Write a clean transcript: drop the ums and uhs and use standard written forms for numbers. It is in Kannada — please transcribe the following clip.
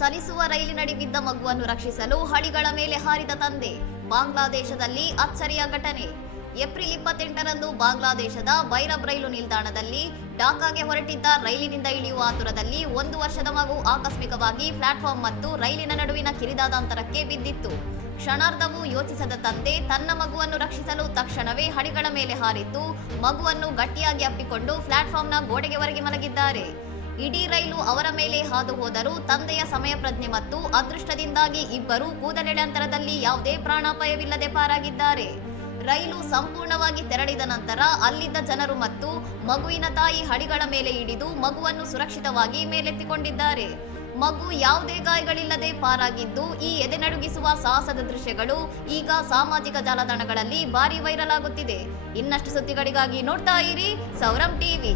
ಚಲಿಸುವ ರೈಲಿನಡಿ ಬಿದ್ದ ಮಗುವನ್ನು ರಕ್ಷಿಸಲು ಹಳಿಗಳ ಮೇಲೆ ಹಾರಿದ ತಂದೆ. ಬಾಂಗ್ಲಾದೇಶದಲ್ಲಿ ಅಚ್ಚರಿಯ ಘಟನೆ. ಏಪ್ರಿಲ್ 28ರಂದು ಬಾಂಗ್ಲಾದೇಶದ ಭೈರಬ್ ರೈಲು ನಿಲ್ದಾಣದಲ್ಲಿ ಢಾಕಾಗೆ ಹೊರಟಿದ್ದ ರೈಲಿನಿಂದ ಇಳಿಯುವ ಆತುರದಲ್ಲಿ 1 ವರ್ಷದ ಮಗು ಆಕಸ್ಮಿಕವಾಗಿ ಪ್ಲಾಟ್ಫಾರ್ಮ್ ಮತ್ತು ರೈಲಿನ ನಡುವಿನ ಕಿರಿದಾದ ಅಂತರಕ್ಕೆ ಬಿದ್ದಿತ್ತು. ಕ್ಷಣಾರ್ಧವೂ ಯೋಚಿಸದ ತಂದೆ ತನ್ನ ಮಗುವನ್ನು ರಕ್ಷಿಸಲು ತಕ್ಷಣವೇ ಹಳಿಗಳ ಮೇಲೆ ಹಾರಿದ್ದು ಮಗುವನ್ನು ಗಟ್ಟಿಯಾಗಿ ಅಪ್ಪಿಕೊಂಡು ಪ್ಲಾಟ್ಫಾರ್ಮ್ನ ಗೋಡೆಗೆ ಹೊರಗೆ ಮಲಗಿದ್ದಾರೆ. ಇಡೀ ರೈಲು ಅವರ ಮೇಲೆ ಹಾದು ಹೋದರೂ ತಂದೆಯ ಸಮಯ ಪ್ರಜ್ಞೆ ಮತ್ತು ಅದೃಷ್ಟದಿಂದಾಗಿ ಇಬ್ಬರೂ ಕೂದಲೆಳೆ ಅಂತರದಲ್ಲಿ ಯಾವುದೇ ಪ್ರಾಣಾಪಾಯವಿಲ್ಲದೆ ಪಾರಾಗಿದ್ದಾರೆ. ರೈಲು ಸಂಪೂರ್ಣವಾಗಿ ತೆರಳಿದ ನಂತರ ಅಲ್ಲಿದ್ದ ಜನರು ಮತ್ತು ಮಗುವಿನ ತಾಯಿ ಹಳಿಗಳ ಮೇಲೆ ಇಳಿದು ಮಗುವನ್ನು ಸುರಕ್ಷಿತವಾಗಿ ಮೇಲೆತ್ತಿಕೊಂಡಿದ್ದಾರೆ. ಮಗು ಯಾವುದೇ ಗಾಯಗಳಿಲ್ಲದೆ ಪಾರಾಗಿದ್ದು ಈ ಎದೆನಡುಗಿಸುವ ಸಾಹಸದ ದೃಶ್ಯಗಳು ಈಗ ಸಾಮಾಜಿಕ ಜಾಲತಾಣಗಳಲ್ಲಿ ಭಾರಿ ವೈರಲ್ ಆಗುತ್ತಿದೆ. ಇನ್ನಷ್ಟು ಸುದ್ದಿಗಳಿಗಾಗಿ ನೋಡ್ತಾ ಇರಿ ಸೌರಂ ಟಿವಿ.